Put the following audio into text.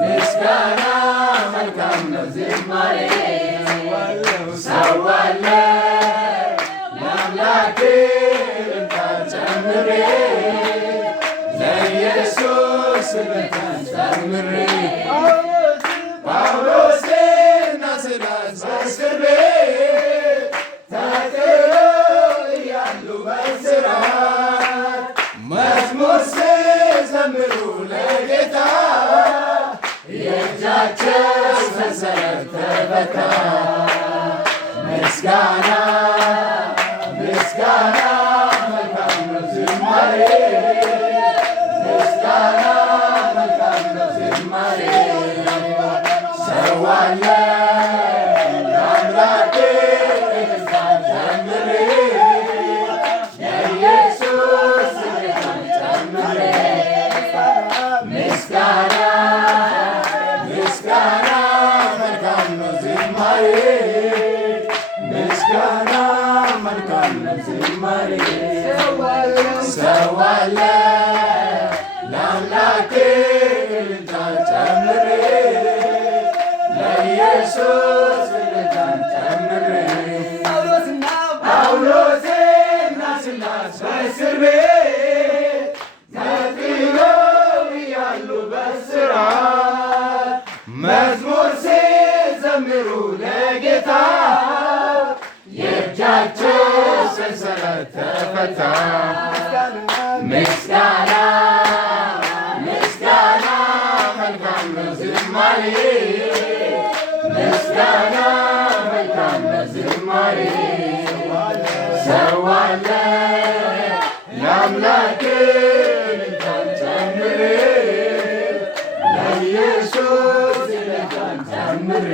ምስጋና መልካም ነው ዝማሬ ሰዋለሁ ለአምላኬ እልልታ ጨምሬ ለኢየሱስ እልልታን ጨምሬ ጳውሎስና ሲላስ በእስር ቤት ተጥለው እያሉ በእስራት መዝሙር ሲዘምሩ ለጌታ የእጃቸው ሰንሰለት ተፈታ። ምስጋና ምስጋና መልካም ነው ዝማሬ ምስጋና መልካም ነው ዝማሬ ሰዋለሁ ለአምላኬ እልልታን ጨምሬ ለኢየሱስ እልልታን ጨምሬ ምስጋና ምስጋና መልካም ነው ዝማሬ ምስጋና መልካም ነው ዝማሬ ሰዋለሁ ለአምላኬ እልልታን ጨምሬ ለኢየሱስ እልልታን ጨምሬ ጳውሎስና ሲላስ በእስር ቤት ተጥለው እያሉ በእስራት መዝሙር ሲዘምሩ ለጌታ የእጃቸው ሰንሰለት ተፈታ። ምስጋና ምስጋና መልካም ነው ዝማሬ ምስጋና መልካም ነው ዝማሬ ሰዋለሁ ለአምላኬ እልልታን ጨምሬ ለኢየሱስ እልልታን ጨምሬ